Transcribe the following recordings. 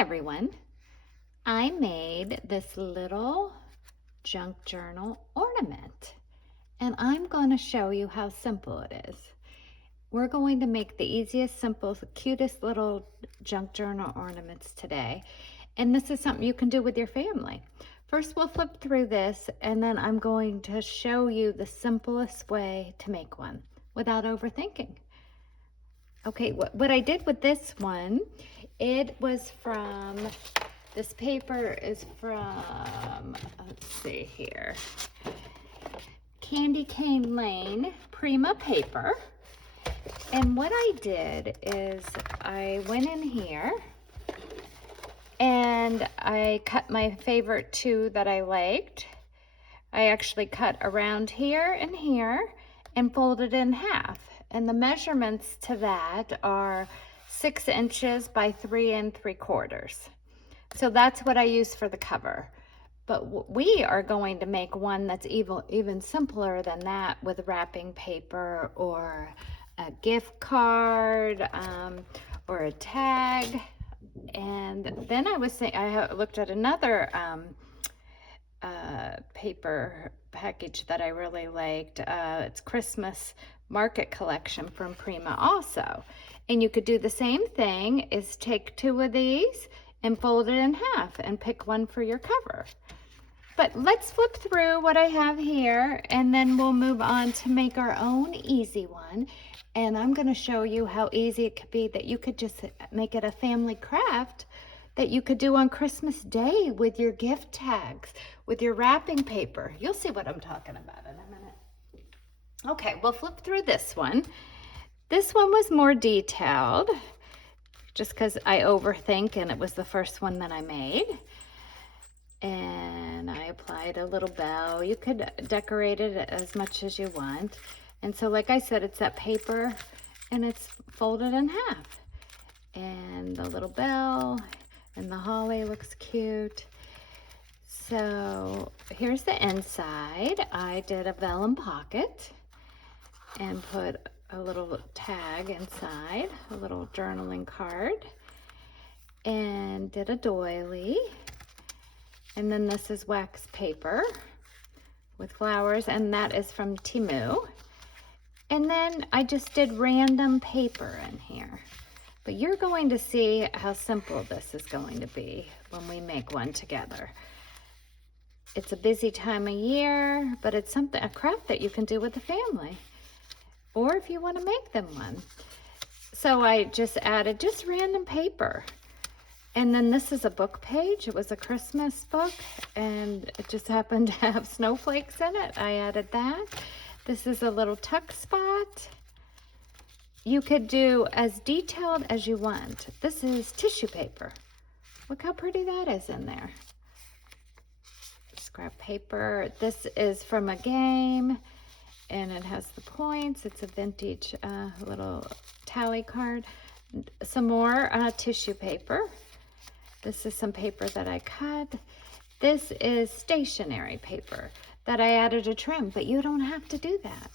everyone. I made this little junk journal ornament and I'm going to show you how simple it is. We're going to make the easiest, simplest, cutest little junk journal ornaments today. And this is something you can do with your family. First, we'll flip through this and then I'm going to show you the simplest way to make one without overthinking. Okay, what I did with this one, it was from, this paper is from, let's see here, Candy Cane Lane Prima paper. And what I did is I went in here and I cut my favorite two that I liked. I actually cut around here and folded in half. And the measurements to that are 6 inches by 3 3/4. So that's what I use for the cover. But we are going to make one that's even simpler than that with wrapping paper or a gift card or a tag. And then I was saying, I looked at another paper package that I really liked. It's Christmas Market Collection from Prima also. And you could do the same thing, is take 2 of these and fold it in half and pick one for your cover. But let's flip through what I have here and then we'll move on to make our own easy one. And I'm going to show you how easy it could be that you could just make it a family craft that you could do on Christmas Day with your gift tags, with your wrapping paper. You'll see what I'm talking about in a minute. Okay, we'll flip through this one. This one was more detailed, just because I overthink and it was the first one that I made. And I applied a little bow. You could decorate it as much as you want. And so like I said, it's that paper and it's folded in half. And the little bell and the holly looks cute. So here's the inside. I did a vellum pocket and put a little tag inside, a little journaling card, and did a doily. And then this is wax paper with flowers, and that is from Temu. And then I just did random paper in here. But you're going to see how simple this is going to be when we make one together. It's a busy time of year, but it's a craft that you can do with the family. Or if you want to make them one. So I just added just random paper. And then this is a book page. It was a Christmas book and it just happened to have snowflakes in it. I added that. This is a little tuck spot. You could do as detailed as you want. This is tissue paper. Look how pretty that is in there. Scrap paper. This is from a game and it has the points. It's a vintage little tally card. Some more tissue paper. This is some paper that I cut. This is stationery paper that I added a trim, but you don't have to do that.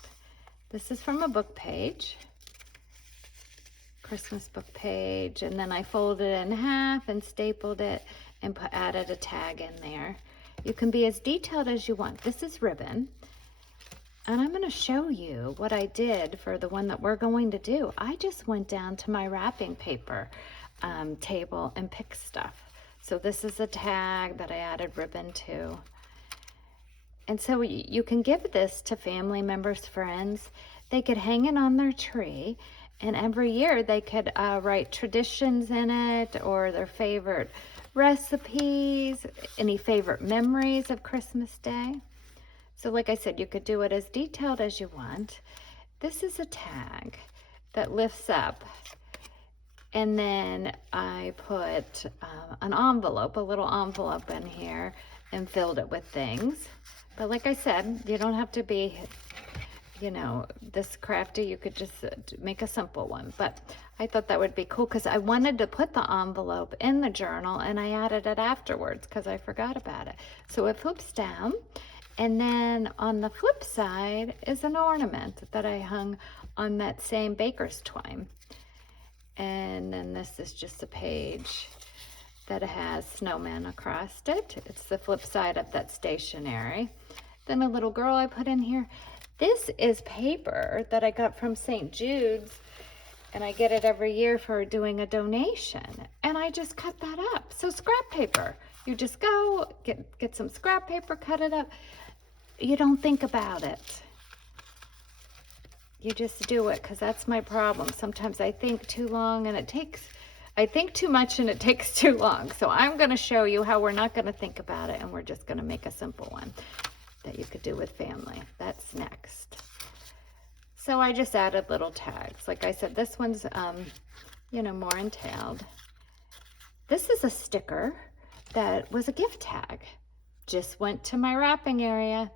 This is from a book page, Christmas book page, and then I folded it in half and stapled it and added a tag in there. You can be as detailed as you want. This is ribbon, and I'm going to show you what I did for the one that we're going to do. I just went down to my wrapping paper table and picked stuff. So this is a tag that I added ribbon to. And so you can give this to family members, friends. They could hang it on their tree, and every year they could write traditions in it or their favorite recipes, any favorite memories of Christmas Day. So like I said, you could do it as detailed as you want. This is a tag that lifts up. And then I put an envelope, a little envelope in here and filled it with things. But like I said, you don't have to be, you know, this crafty. You could just make a simple one. But I thought that would be cool because I wanted to put the envelope in the journal and I added it afterwards because I forgot about it. So it flips down. And then on the flip side is an ornament that I hung on that same baker's twine. And then this is just a page that has snowman across it. It's the flip side of that stationery. Then a little girl I put in here. This is paper that I got from St. Jude's, and I get it every year for doing a donation. And I just cut that up. So scrap paper. You just go, get some scrap paper, cut it up. You don't think about it. You just do it, because that's my problem. Sometimes I think too long and I think too much and it takes too long. So I'm gonna show you how we're not gonna think about it, and we're just gonna make a simple one that you could do with family. That's next. So I just added little tags. Like I said, this one's, you know, more entailed. This is a sticker that was a gift tag. Just went to my wrapping area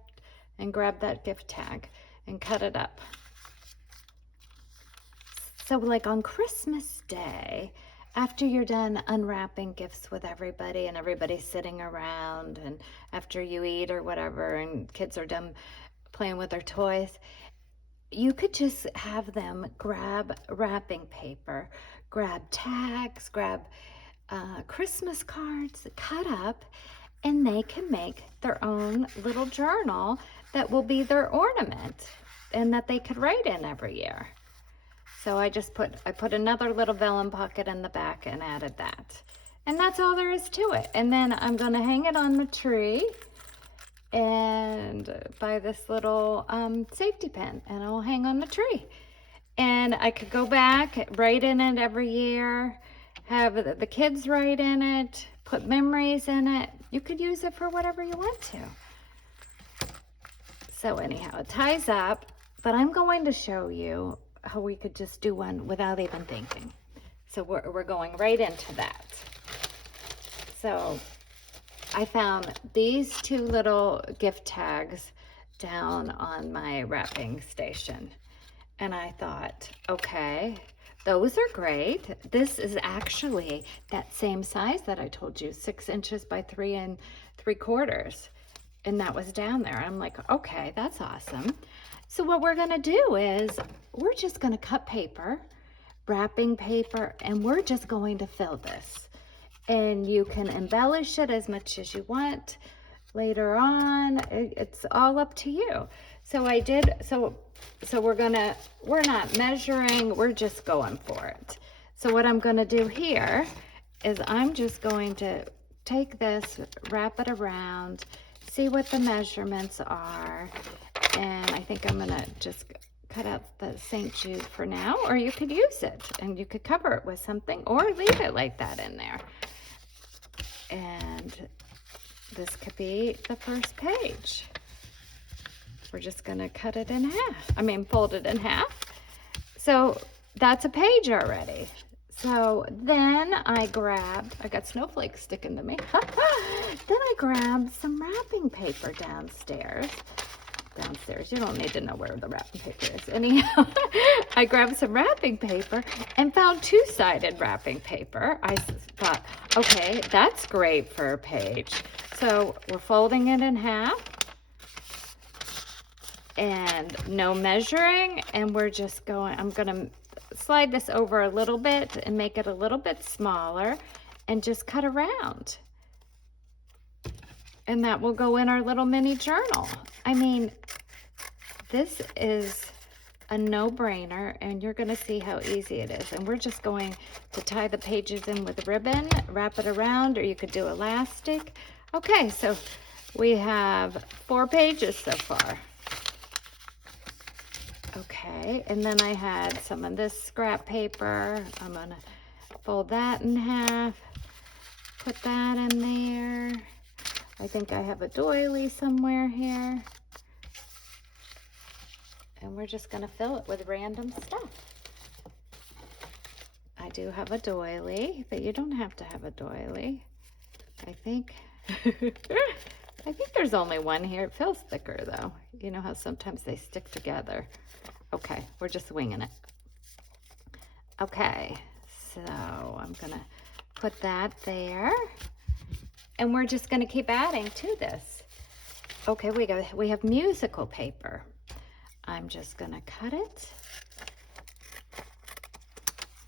and grabbed that gift tag and cut it up. So like on Christmas Day, after you're done unwrapping gifts with everybody and everybody's sitting around, and after you eat or whatever and kids are done playing with their toys, you could just have them grab wrapping paper, grab tags, grab Christmas cards, cut up, and they can make their own little journal that will be their ornament and that they could write in every year. So I put another little vellum pocket in the back and added that. And that's all there is to it. And then I'm gonna hang it on the tree and buy this little safety pin, and it'll hang on the tree. And I could go back, write in it every year, have the kids write in it, put memories in it. You could use it for whatever you want to. So anyhow, it ties up, but I'm going to show you how we could just do one without even thinking. So we're going right into that. So I found these two little gift tags down on my wrapping station. And I thought, okay, those are great. This is actually that same size that I told you, 6 inches by 3 3/4. And that was down there. I'm like, okay, that's awesome. So what we're gonna do is we're just gonna cut paper, wrapping paper, and we're just going to fill this. And you can embellish it as much as you want later on. It's all up to you. So I did, so we're not measuring, we're just going for it. So what I'm gonna do here is I'm just going to take this, wrap it around, see what the measurements are, and I think I'm gonna just cut out the St. Jude for now, or you could use it and you could cover it with something or leave it like that in there. And this could be the first page. We're just gonna cut it in half, fold it in half. So that's a page already. So then I got snowflakes sticking to me. Then I grabbed some wrapping paper downstairs. You don't need to know where the wrapping paper is. Anyhow, I grabbed some wrapping paper and found 2-sided wrapping paper. I thought, okay, that's great for a page. So we're folding it in half and no measuring, and we're just going, I'm gonna slide this over a little bit and make it a little bit smaller and just cut around. And that will go in our little mini journal. This is a no-brainer, and you're gonna see how easy it is. And we're just going to tie the pages in with ribbon, wrap it around, or you could do elastic. Okay, so we have 4 pages so far. Okay, and then I had some of this scrap paper. I'm gonna fold that in half, put that in there. I think I have a doily somewhere here. And we're just gonna fill it with random stuff. I do have a doily, but you don't have to have a doily. I think, I think there's only one here. It feels thicker though. You know how sometimes they stick together. Okay, we're just winging it. Okay, so I'm gonna put that there. And we're just gonna keep adding to this. Okay, we have musical paper. I'm just gonna cut it,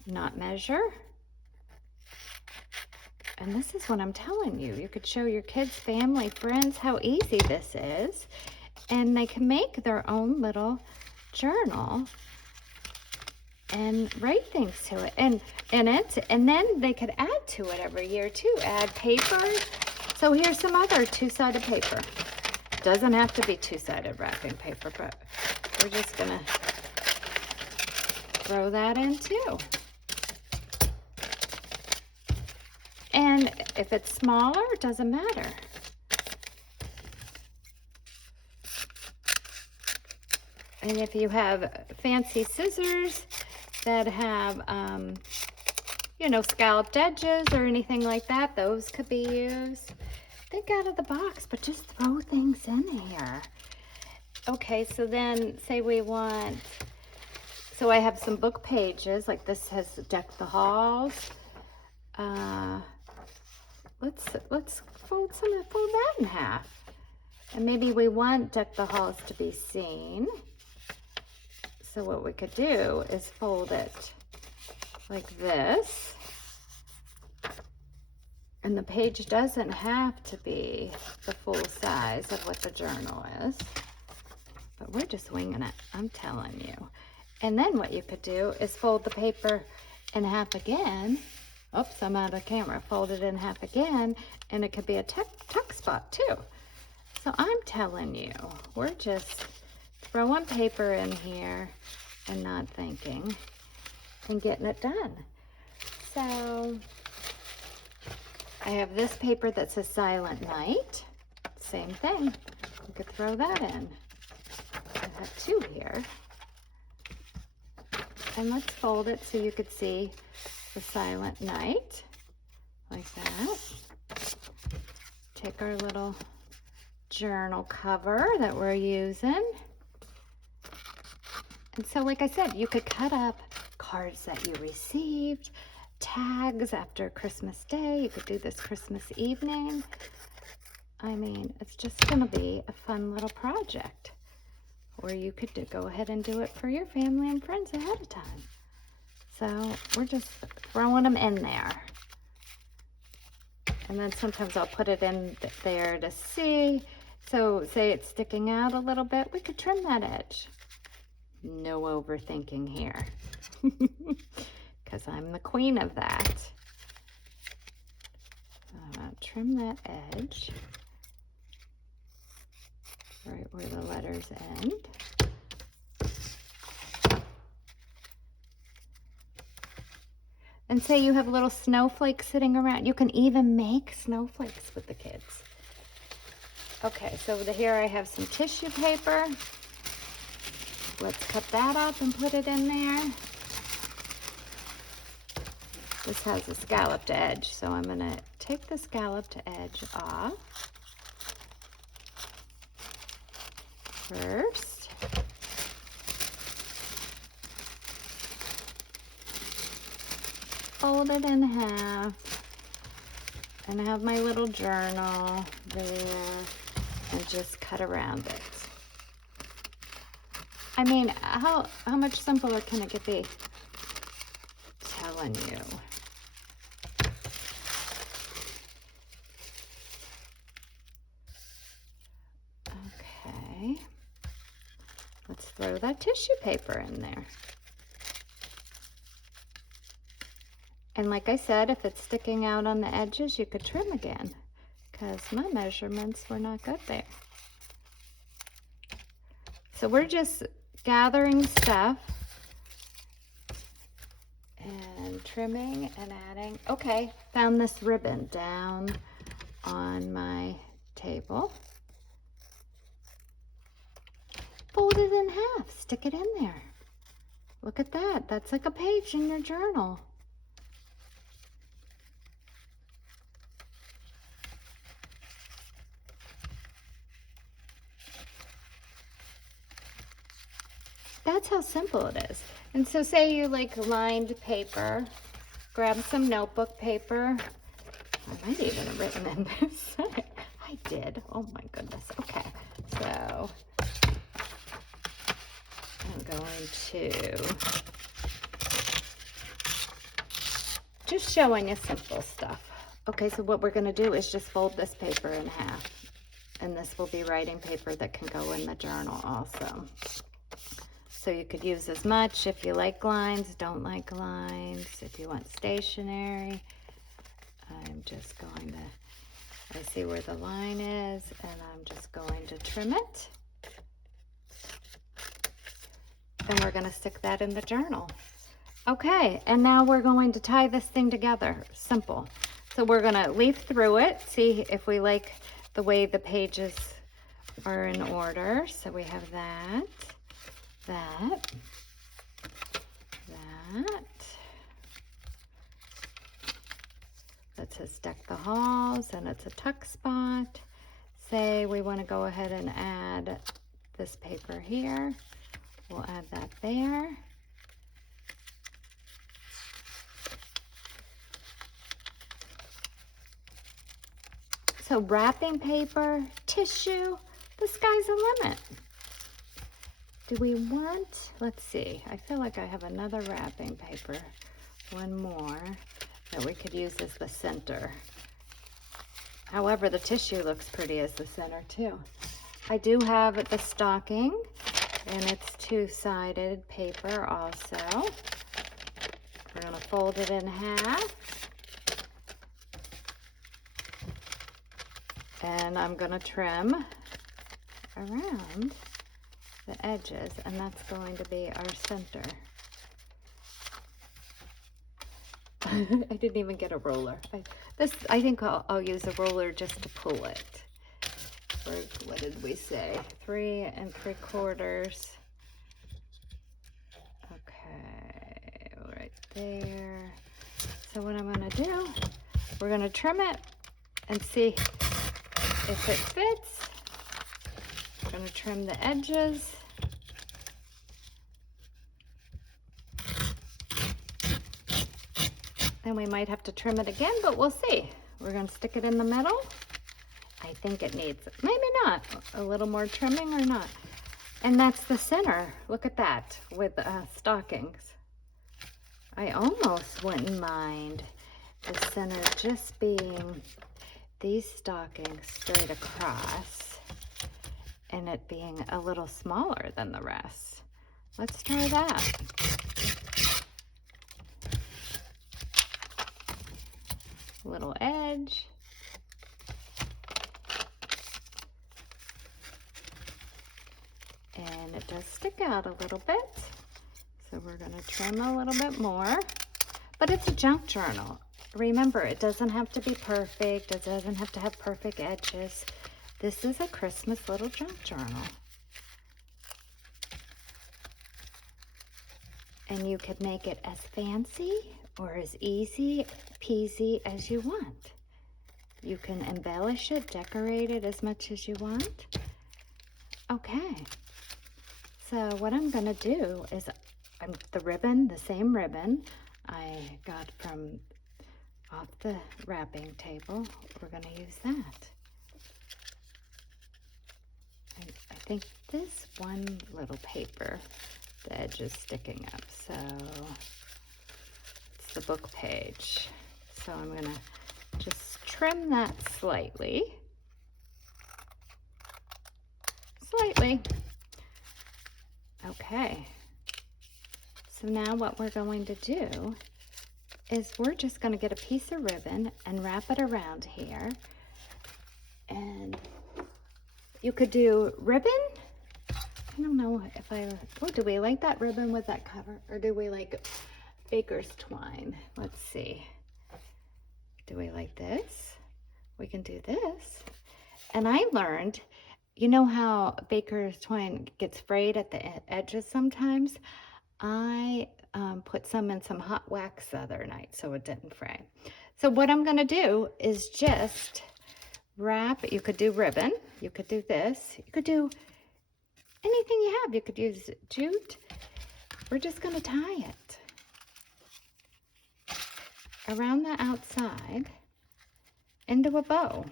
not measure, And this is what I'm telling you. You could show your kids, family, friends how easy this is. And they can make their own little journal and write things to it. And then they could add to it every year too. Add paper. So here's some other two-sided paper. Doesn't have to be two-sided wrapping paper, but we're just gonna throw that in too. And if it's smaller, it doesn't matter. And if you have fancy scissors that have, you know, scalloped edges or anything like that, those could be used. Think out of the box, but just throw things in here. Okay, so then say we want, so I have some book pages, like this has Deck the Halls. Let's fold that in half. And maybe we want Deck the Halls to be seen. So what we could do is fold it like this. And the page doesn't have to be the full size of what the journal is. But we're just winging it, I'm telling you. And then what you could do is fold the paper in half again. Oops, I'm out of camera. Fold it in half again, and it could be a tuck spot too. So I'm telling you, we're just throwing paper in here and not thinking and getting it done. So I have this paper that says Silent Night. Same thing. You could throw that in. I have two here. And let's fold it so you could see the Silent Night, like that. Take our little journal cover that we're using. And so, like I said, you could cut up cards that you received, tags after Christmas Day. You could do this Christmas evening. I mean, it's just gonna be a fun little project. Or you could go ahead and do it for your family and friends ahead of time. So we're just throwing them in there. And then sometimes I'll put it in there to see. So say it's sticking out a little bit, we could trim that edge. No overthinking here. Because I'm the queen of that. I'm gonna trim that edge right where the letters end. And say you have little snowflakes sitting around. You can even make snowflakes with the kids. Okay, so here I have some tissue paper. Let's cut that up and put it in there. This has a scalloped edge, so I'm gonna take the scalloped edge off first. Fold it in half, and I have my little journal there, and just cut around it. I mean, how much simpler can it be? Telling you. Okay, let's throw that tissue paper in there. And like I said, if it's sticking out on the edges, you could trim again, because my measurements were not good there. So we're just gathering stuff and trimming and adding. Okay, found this ribbon down on my table. Fold it in half, stick it in there. Look at that, that's like a page in your journal. That's how simple it is. And so say you like lined paper, grab some notebook paper. I might even have written in this. I did. Oh my goodness. Okay. So I'm going to just showing you simple stuff. Okay, so what we're gonna do is just fold this paper in half. And this will be writing paper that can go in the journal also. So you could use as much if you like lines, don't like lines, if you want stationery. I'm just going to, I see where the line is, and I'm just going to trim it. And we're going to stick that in the journal. Okay, and now we're going to tie this thing together. Simple. So we're going to leaf through it, see if we like the way the pages are in order. So we have that. That. That says deck the halls, and it's a tuck spot. Say we want to go ahead and add this paper here. We'll add that there. So wrapping paper, tissue, the sky's the limit. Do we want, let's see, I feel like I have another wrapping paper, one more that we could use as the center. However, the tissue looks pretty as the center too. I do have the stocking, and it's two-sided paper also. We're gonna fold it in half. And I'm gonna trim around the edges, and that's going to be our center. I didn't even get a roller. I think I'll use a roller just to pull it. Or what did we say? 3 3/4. Okay, right there. So what I'm gonna do, we're gonna trim it and see if it fits. I'm gonna trim the edges. Then we might have to trim it again, but we'll see. We're gonna stick it in the middle. I think it needs, maybe not, a little more trimming or not. And that's the center. Look at that with stockings. I almost wouldn't mind the center just being these stockings straight across and it being a little smaller than the rest. Let's try that. Little edge. And it does stick out a little bit. So we're going to trim a little bit more. But it's a junk journal. Remember, it doesn't have to be perfect. It doesn't have to have perfect edges. This is a Christmas little junk journal. And you could make it as fancy or as easy peasy as you want. You can embellish it, decorate it as much as you want. Okay. So what I'm going to do is the ribbon, the same ribbon I got from off the wrapping table. We're going to use that. I think this one little paper, the edge is sticking up, so it's the book page. So I'm going to just trim that slightly. Okay. So now what we're going to do is we're just going to get a piece of ribbon and wrap it around here. And you could do ribbon. I don't know if do we like that ribbon with that cover? Or do we like Baker's twine? Let's see. Do we like this? We can do this. And I learned, you know how Baker's twine gets frayed at the edges sometimes? I put some in some hot wax the other night so it didn't fray. So what I'm going to do is just wrap. You could do ribbon. You could do this. You could do anything you have. You could use jute. We're just going to tie it around the outside into a bow.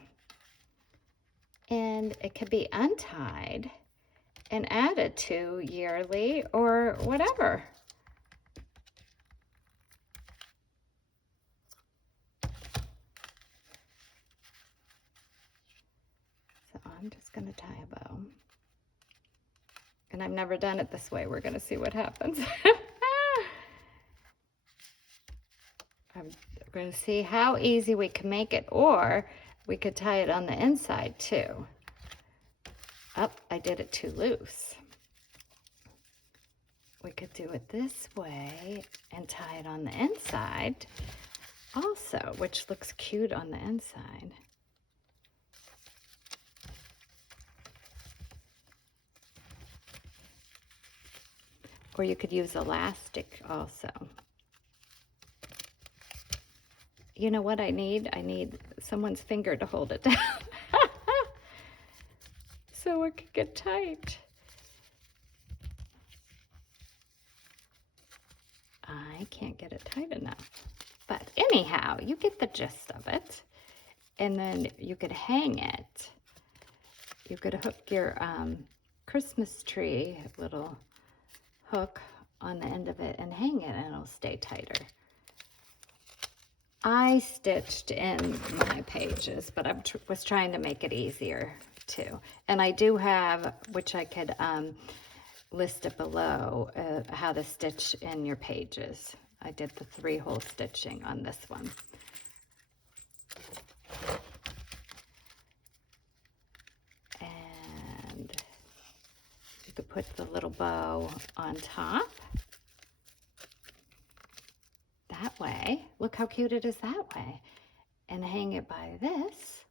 And it could be untied and added to yearly or whatever. I'm just going to tie a bow. And I've never done it this way. We're going to see what happens. I'm going to see how easy we can make it, or we could tie it on the inside too. Oh, I did it too loose. We could do it this way and tie it on the inside also, which looks cute on the inside. Or you could use elastic also. You know what I need? I need someone's finger to hold it down so it could get tight. I can't get it tight enough. But anyhow, you get the gist of it. And then you could hang it. You could hook your Christmas tree little hook on the end of it and hang it, and it'll stay tighter. I stitched in my pages, but I was trying to make it easier too. And I do have, which I could list it below, how to stitch in your pages. I did the 3-hole stitching on this one. And you could put the little bow on top. That way. Look how cute it is that way. And hang it by this.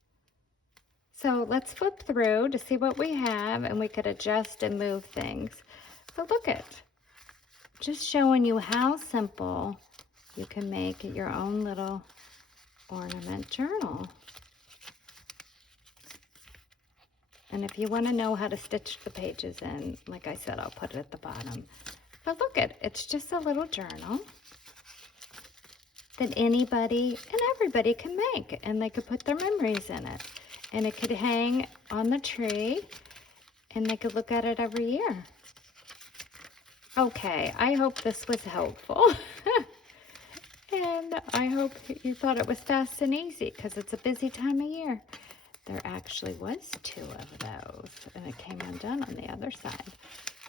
So let's flip through to see what we have, and we could adjust and move things. But look at, just showing you how simple you can make your own little ornament journal. And if you want to know how to stitch the pages in, like I said, I'll put it at the bottom. But look at, it's just a little journal that anybody and everybody can make, and they could put their memories in it, and it could hang on the tree, and they could look at it every year. Okay, I hope this was helpful. And I hope you thought it was fast and easy, because it's a busy time of year. There actually was 2 of those, and it came undone on the other side,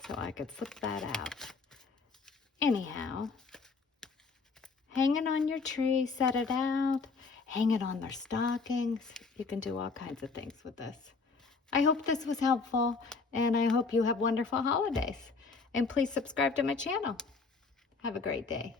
so I could flip that out. Anyhow, hang it on your tree, set it out, hang it on their stockings. You can do all kinds of things with this. I hope this was helpful, and I hope you have wonderful holidays. And please subscribe to my channel. Have a great day.